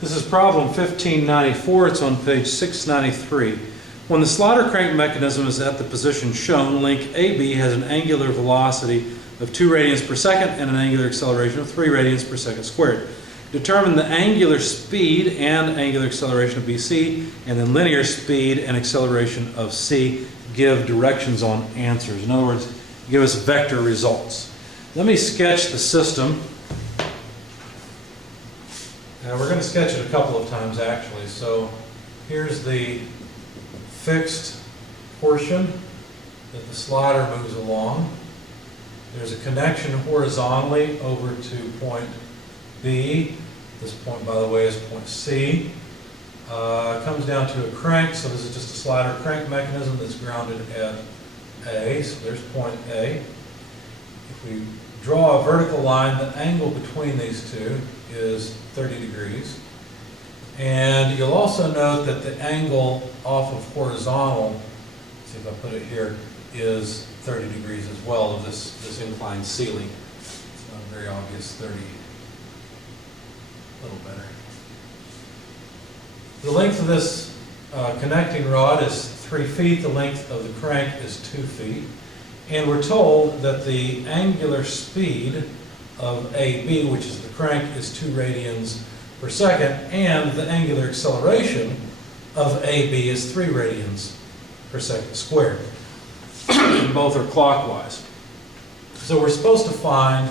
This is problem 1594. It's on page 693. When the slider crank mechanism is at the position shown, link AB has an angular velocity of 2 radians per second and an angular acceleration of 3 radians per second squared. Determine the angular speed and angular acceleration of BC, and then linear speed and acceleration of C. Give directions on answers. In other words, give us vector results. Let me sketch the system. Now we're going to sketch it a couple of times actually. So here's the fixed portion that the slider moves along. There's a connection horizontally over to point B. This point, by the way, is point C. Comes down to a crank, so this is just a slider crank mechanism that's grounded at A. So there's point A. If we draw a vertical line, the angle between these two is 30 degrees. And you'll also note that the angle off of horizontal, let's see if I put it here, is 30 degrees as well of this inclined ceiling. It's not very obvious, 30. A little better. The length of this connecting rod is 3 feet. The length of the crank is 2 feet. And we're told that the angular speed of AB, which is the crank, is 2 radians per second, and the angular acceleration of AB is 3 radians per second squared. Both are clockwise. So we're supposed to find,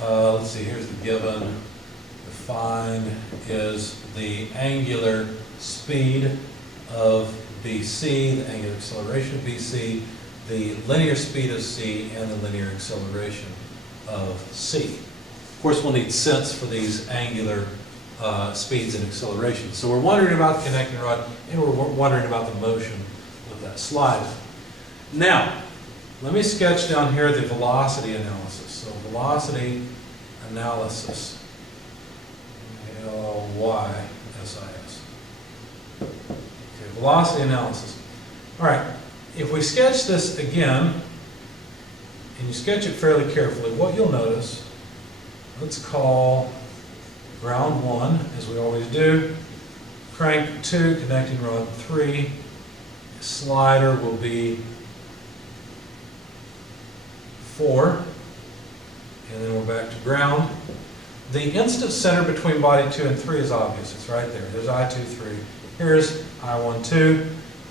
let's see, here's the given. The find is the angular speed of BC, the angular acceleration of BC, the linear speed of C, and the linear acceleration of C. Of course, we'll need cents for these angular speeds and accelerations. So we're wondering about the connecting rod, and we're wondering about the motion of that slider. Now, let me sketch down here the velocity analysis. So velocity analysis, L-Y-S-I-S. Okay, velocity analysis. All right, if we sketch this again, and you sketch it fairly carefully, what you'll notice, let's call ground 1, as we always do, crank 2, connecting rod 3, slider will be 4, and then we're back to ground. The instant center between body 2 and 3 is obvious. It's right there. There's I23. Here's I12.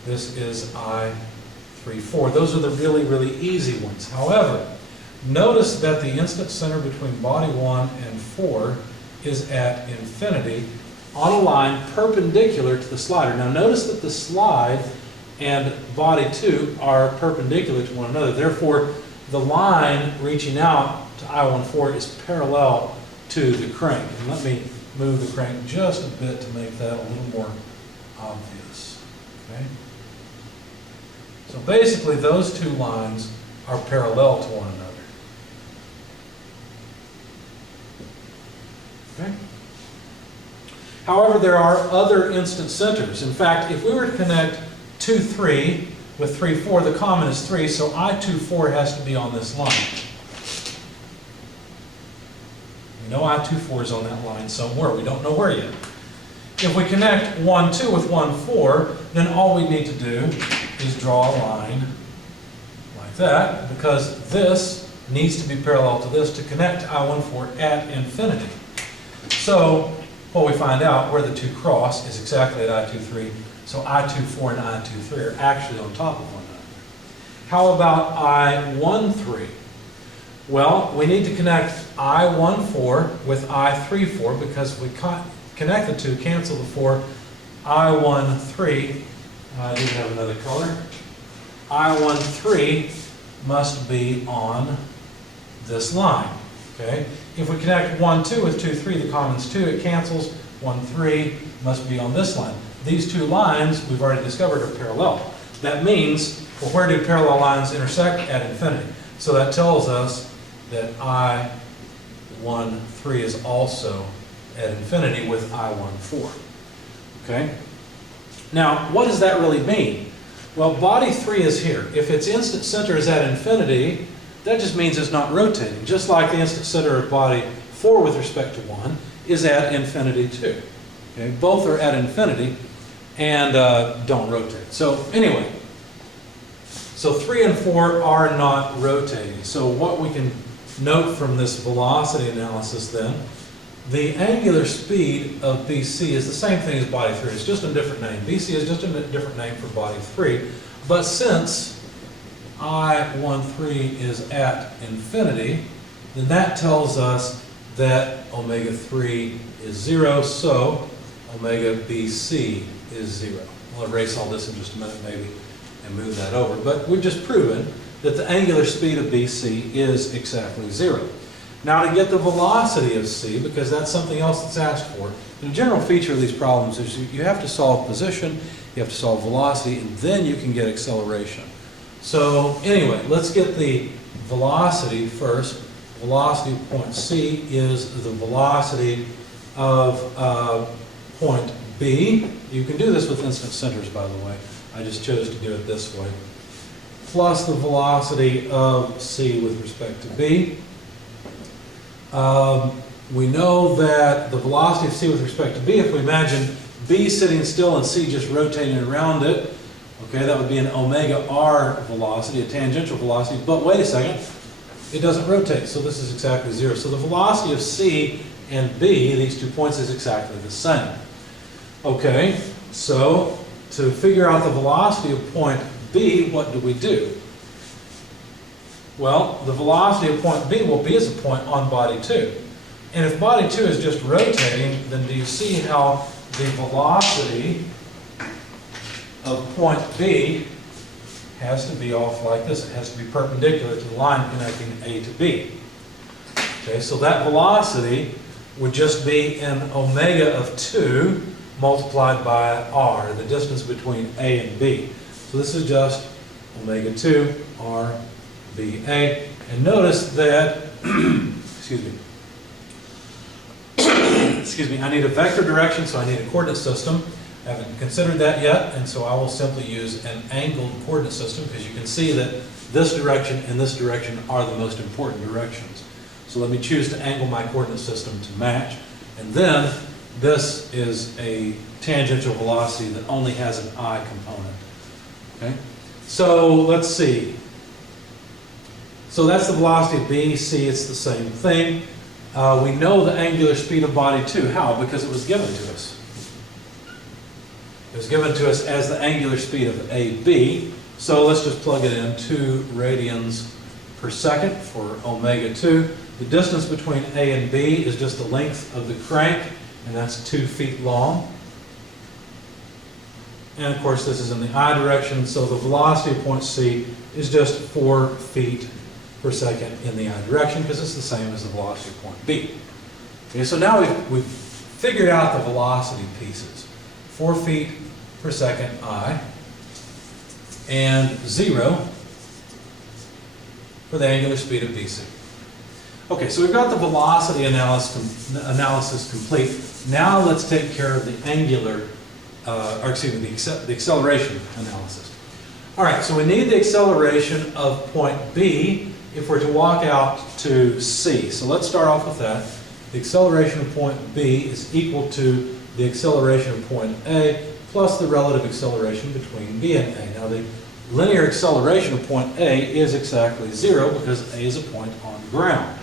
This is I34. Those are the really, really easy ones. However, notice that the instant center between body 1 and 4 is at infinity on a line perpendicular to the slider. Now notice that the slide and body 2 are perpendicular to one another. Therefore, the line reaching out to I14 is parallel to the crank. And let me move the crank just a bit to make that a little more obvious. Okay? So basically, those two lines are parallel to one another. Okay? However, there are other instant centers. In fact, if we were to connect 2, 3 with 3, 4, the common is 3, so I24 has to be on this line. We know I24 is on that line somewhere. We don't know where yet. If we connect 1, 2 with 1, 4, then all we need to do is draw a line like that, because this needs to be parallel to this to connect I14 at infinity. So what we find out, where the two cross, is exactly at I23. So I24 and I23 are actually on top of one another. How about I13? Well, we need to connect I14 with I34, because if we connect the two, cancel the 4, I13, I didn't have another color, I13 must be on this line. Okay? If we connect 1, 2 with 2, 3, the common's 2, it cancels. 1, 3 must be on this line. These two lines, we've already discovered, are parallel. That means, well, where do parallel lines intersect? At infinity. So that tells us that I13 is also at infinity with I14. Okay? Now, what does that really mean? Well, body 3 is here. If its instant center is at infinity, that just means it's not rotating. Just like the instant center of body 4 with respect to 1 is at infinity too. Okay, both are at infinity and don't rotate. So anyway, so 3 and 4 are not rotating. So what we can note from this velocity analysis then, the angular speed of BC is the same thing as body 3. It's just a different name. BC is just a different name for body 3. But since I13 is at infinity, then that tells us that omega 3 is 0, so omega BC is 0. I'll erase all this in just a minute maybe and move that over. But we've just proven that the angular speed of BC is exactly 0. Now to get the velocity of C, because that's something else that's asked for, the general feature of these problems is you have to solve position, you have to solve velocity, and then you can get acceleration. So anyway, let's get the velocity first. Velocity of point C is the velocity of point B. You can do this with instant centers, by the way. I just chose to do it this way. Plus the velocity of C with respect to B. We know that the velocity of C with respect to B, if we imagine B sitting still and C just rotating around it, okay, that would be an omega r velocity, a tangential velocity, but wait a second, it doesn't rotate, so this is exactly 0. So the velocity of C and B, these 2 points, is exactly the same. Okay, so to figure out the velocity of point B, what do we do? Well, the velocity of point B, well, B is a point on body 2. And if body 2 is just rotating, then do you see how the velocity of point B has to be off like this? It has to be perpendicular to the line connecting A to B. Okay, so that velocity would just be an omega of 2 multiplied by r, the distance between A and B. So this is just omega 2 r BA. And notice that, excuse me, I need a vector direction, so I need a coordinate system. I haven't considered that yet, and so I will simply use an angled coordinate system, because you can see that this direction and this direction are the most important directions. So let me choose to angle my coordinate system to match. And then this is a tangential velocity that only has an I component. Okay? So let's see. So that's the velocity of B. C, it's the same thing. We know the angular speed of body 2. How? Because it was given to us. It was given to us as the angular speed of AB. So let's just plug it in, 2 radians per second for omega 2. The distance between A and B is just the length of the crank, and that's 2 feet long. And of course this is in the I direction, so the velocity of point C is just 4 feet per second in the I direction, because it's the same as the velocity of point B. Okay, so now we've figured out the velocity pieces. 4 feet per second I, and 0 for the angular speed of BC. Okay, so we've got the velocity analysis complete. Now let's take care of the angular, the acceleration analysis. All right, so we need the acceleration of point B if we're to walk out to C. So let's start off with that. The acceleration of point B is equal to the acceleration of point A plus the relative acceleration between B and A. Now the linear acceleration of point A is exactly 0 because A is a point on the ground.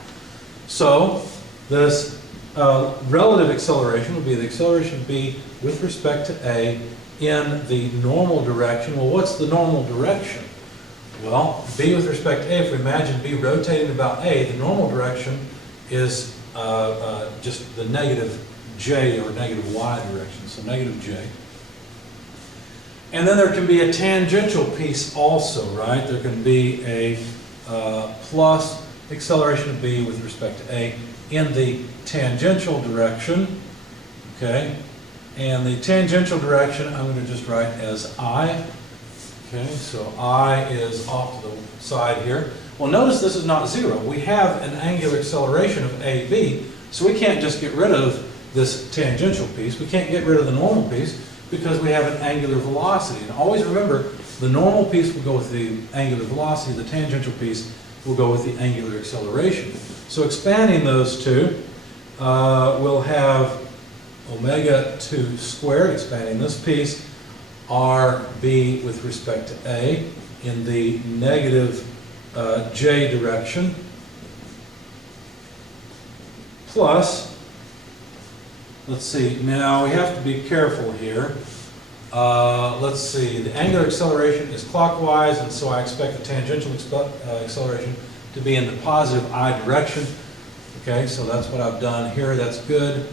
So this relative acceleration would be the acceleration of B with respect to A in the normal direction. Well, what's the normal direction? Well, B with respect to A, if we imagine B rotating about A, the normal direction is just the negative J or negative Y direction, so negative J. And then there can be a tangential piece also, right? There can be a plus acceleration of B with respect to A in the tangential direction, okay? And the tangential direction I'm going to just write as I. Okay, so I is off to the side here. Well, notice this is not 0. We have an angular acceleration of AB, so we can't just get rid of this tangential piece. We can't get rid of the normal piece because we have an angular velocity. And always remember, the normal piece will go with the angular velocity, the tangential piece will go with the angular acceleration. So expanding those two, we'll have omega 2 squared, expanding this piece, RB with respect to A in the negative J direction, plus, let's see, now we have to be careful here. Let's see, the angular acceleration is clockwise, and so I expect the tangential acceleration to be in the positive I direction. Okay, so that's what I've done here, that's good.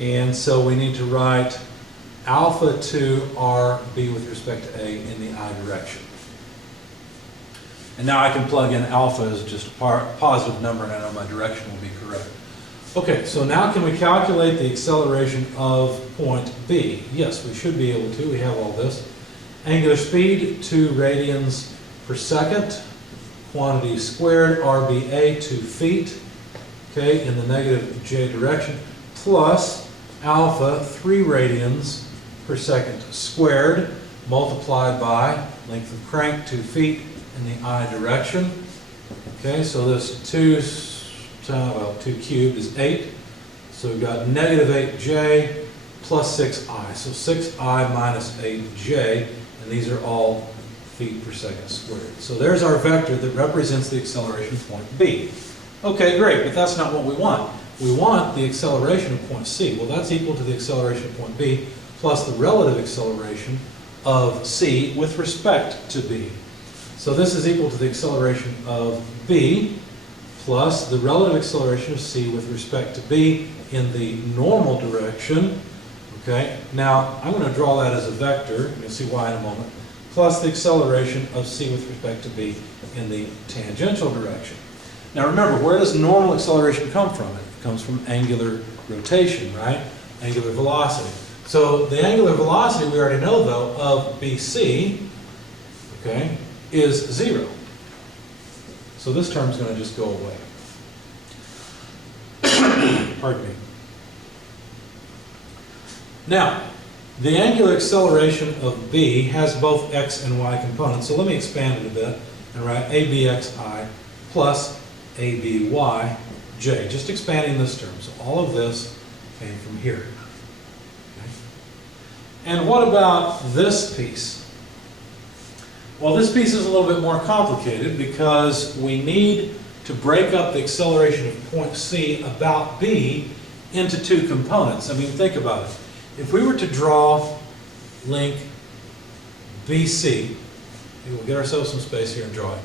And so we need to write alpha to RB with respect to A in the I direction. And now I can plug in alpha as just a positive number, and I know my direction will be correct. Okay, so now can we calculate the acceleration of point B? Yes, we should be able to. We have all this. Angular speed, 2 radians per second. Quantity squared, RBA, 2 feet. Okay, in the negative J direction. Plus alpha, 3 radians per second squared, multiplied by length of crank, 2 feet in the I direction. Okay, so this 2 cubed is 8. So we've got negative 8j plus 6i. So 6i minus 8j, and these are all feet per second squared. So there's our vector that represents the acceleration of point B. Okay, great, but that's not what we want. We want the acceleration of point C. Well, that's equal to the acceleration of point B plus the relative acceleration of C with respect to B. So this is equal to the acceleration of B plus the relative acceleration of C with respect to B in the normal direction. Okay, now I'm going to draw that as a vector, and you'll see why in a moment, plus the acceleration of C with respect to B in the tangential direction. Now remember, where does normal acceleration come from? It comes from angular rotation, right? Angular velocity. So the angular velocity, we already know though, of BC, okay, is 0. So this term is going to just go away. Pardon me. Now, the angular acceleration of B has both x and y components. So let me expand it a bit and write ABXI plus ABYJ. Just expanding this term. So all of this came from here. Okay. And what about this piece? Well, this piece is a little bit more complicated because we need to break up the acceleration of point C about B into 2 components. I mean, think about it. If we were to draw link BC, we'll get ourselves some space here and draw it.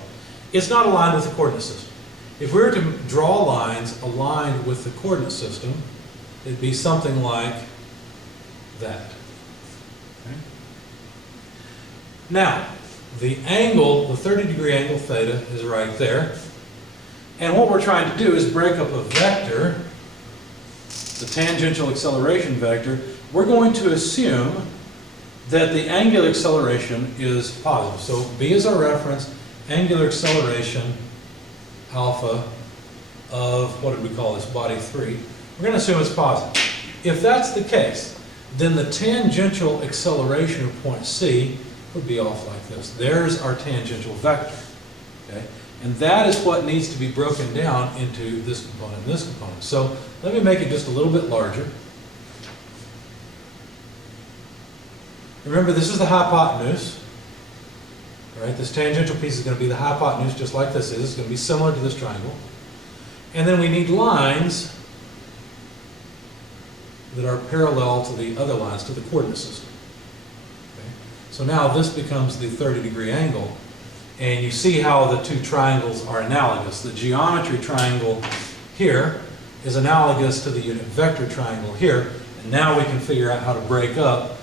It's not aligned with the coordinate system. If we were to draw lines aligned with the coordinate system, it'd be something like that. Okay? Now, the angle, the 30-degree angle theta is right there. And what we're trying to do is break up a vector, the tangential acceleration vector. We're going to assume that the angular acceleration is positive. So B is our reference, angular acceleration alpha of, what did we call this, body 3. We're going to assume it's positive. If that's the case, then the tangential acceleration of point C would be off like this. There's our tangential vector. Okay? And that is what needs to be broken down into this component and this component. So let me make it just a little bit larger. Remember, this is the hypotenuse. Right? This tangential piece is going to be the hypotenuse, just like this is. It's going to be similar to this triangle. And then we need lines that are parallel to the other lines, to the coordinate system. Okay? So now this becomes the 30-degree angle. And you see how the 2 triangles are analogous. The geometry triangle here is analogous to the unit vector triangle here. And now we can figure out how to break up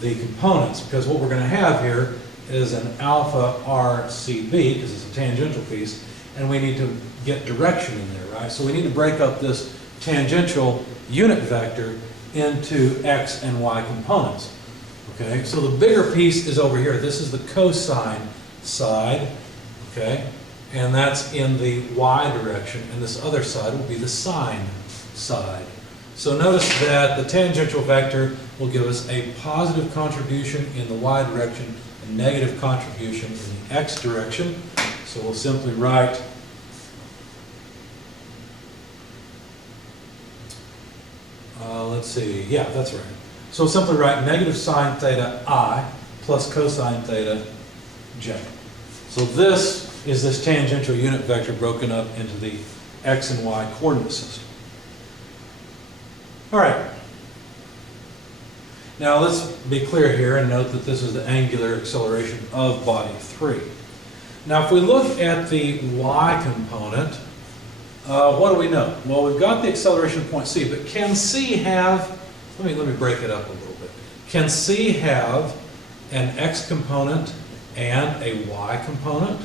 the components, because what we're going to have here is an alpha RCB, because it's a tangential piece, and we need to get direction in there, right? So we need to break up this tangential unit vector into x and y components. Okay, so the bigger piece is over here. This is the cosine side, okay, and that's in the y direction, and this other side will be the sine side. So notice that the tangential vector will give us a positive contribution in the y direction, a negative contribution in the x direction. So we'll simply write let's see, yeah, that's right. So simply write negative sine theta I plus cosine theta j. So this is this tangential unit vector broken up into the x and y coordinate system. All right. Now let's be clear here and note that this is the angular acceleration of body 3. Now if we look at the y component, what do we know? Well, we've got the acceleration of point C, but can C have, let me break it up a little bit. Can C have an x component and a y component?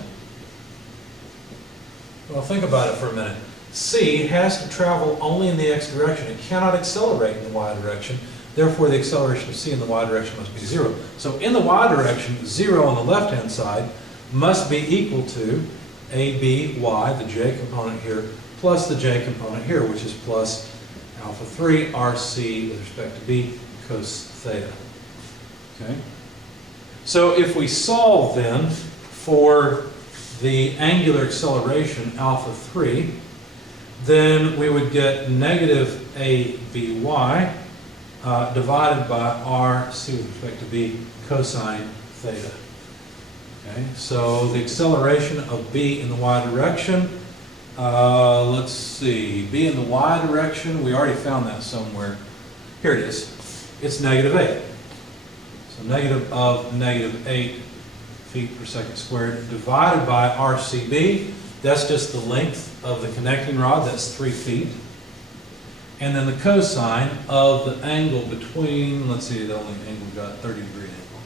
Well, think about it for a minute. C has to travel only in the x direction. It cannot accelerate in the y direction. Therefore, the acceleration of C in the y direction must be 0. So in the y direction, 0 on the left-hand side must be equal to AB, y, the j component here, plus the j component here, which is plus alpha 3 RC with respect to B cos theta. Okay? So if we solve then for the angular acceleration alpha 3, then we would get negative ABY divided by RC with respect to B cosine theta. Okay, so the acceleration of B in the y direction, let's see, B in the y direction, we already found that somewhere. Here it is. It's negative 8. So negative of negative 8 feet per second squared divided by RCB. That's just the length of the connecting rod, that's 3 feet. And then the cosine of the angle between, let's see, the only angle we've got, 30-degree angle.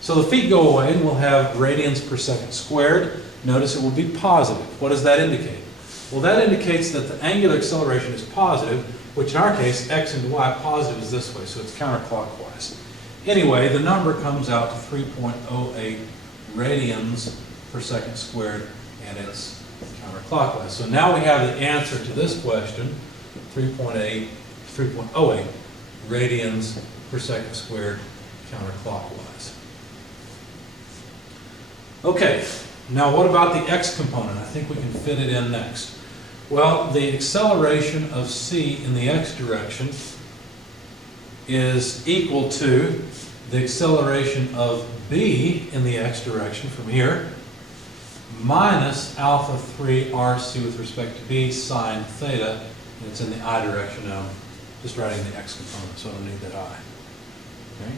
So the feet go away and we'll have radians per second squared. Notice it will be positive. What does that indicate? Well, that indicates that the angular acceleration is positive, which in our case, x into y, positive is this way, so it's counterclockwise. Anyway, the number comes out to 3.08 radians per second squared, and it's counterclockwise. So now we have the answer to this question, 3.08 radians per second squared counterclockwise. Okay, now what about the x component? I think we can fit it in next. Well, the acceleration of C in the x direction is equal to the acceleration of B in the x direction from here minus alpha 3 RC with respect to B sine theta, and it's in the I direction now. I'm just writing the x component, so I don't need that I. Okay?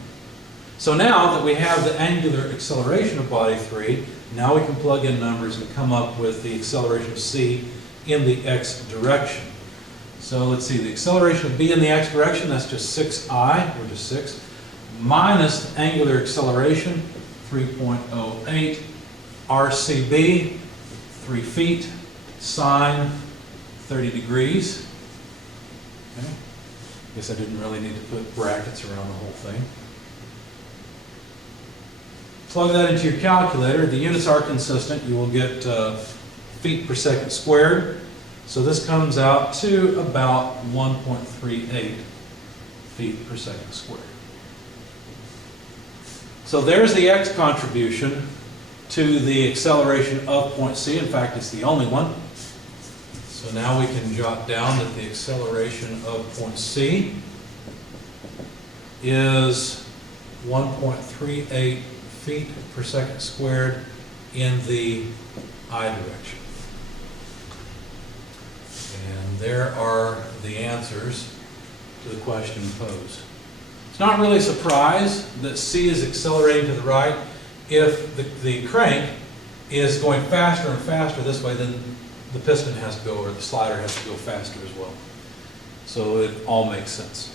So now that we have the angular acceleration of body 3, now we can plug in numbers and come up with the acceleration of C in the x direction. So let's see, the acceleration of B in the x direction, that's just 6I, or just 6, minus the angular acceleration, 3.08, RCB, 3 feet, sine 30 degrees. Okay. Guess I didn't really need to put brackets around the whole thing. Plug that into your calculator. The units are consistent. You will get feet per second squared. So this comes out to about 1.38 feet per second squared. So there's the x contribution to the acceleration of point C. In fact, it's the only one. So now we can jot down that the acceleration of point C is 1.38 feet per second squared in the I direction. And there are the answers to the question posed. It's not really a surprise that C is accelerating to the right. If the crank is going faster and faster this way, then the piston has to go, or the slider has to go faster as well. So it all makes sense.